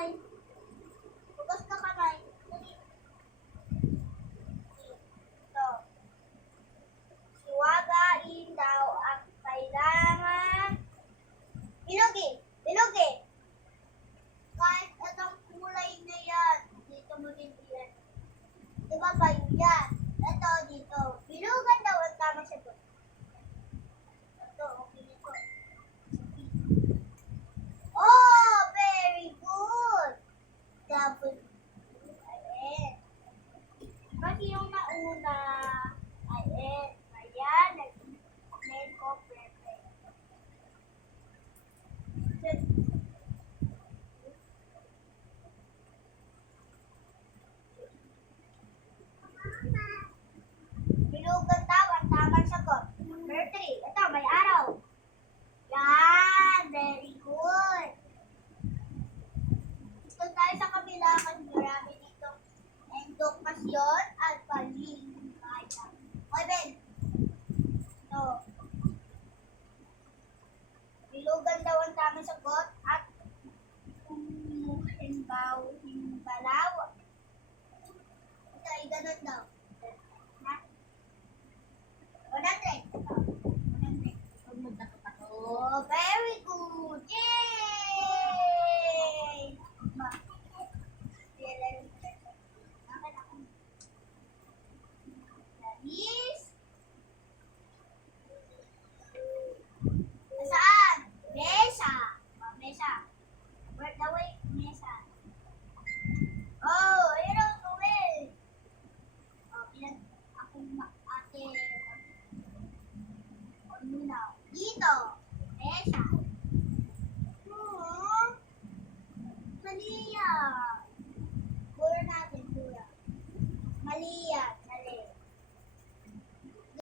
kamay. Hugas ka kamay. Dali. Ito. Siwagain daw ang kailangan. Bilogin. Bilogin. Kahit itong kulay na yan. Dito mo din yan. Diba ba yan? Ito dito. Bilugan daw ang tama sagot. Ito, okay nito. Oh, very good. Double. Ayan. Kasi yung nauna, ayan. Ayan, nag-make ko perfect. Bilugan daw ang tamang sagot. Number 3. Ito, may araw. Yan, very good. Ito tayo sa kabila kasi marami dito endokasyon at paligaya. Okay, Ben. Ito. Bilugan daw ang tamang sagot at himbalaw. Ito ay ganun daw. 100. Oh, very good. Yay! Dalis. Saan? Mesa. Oh, mesa. Where the way? Mesa. Oh, ayun ang gawin. Oh, ako ate. Ano na? Dito.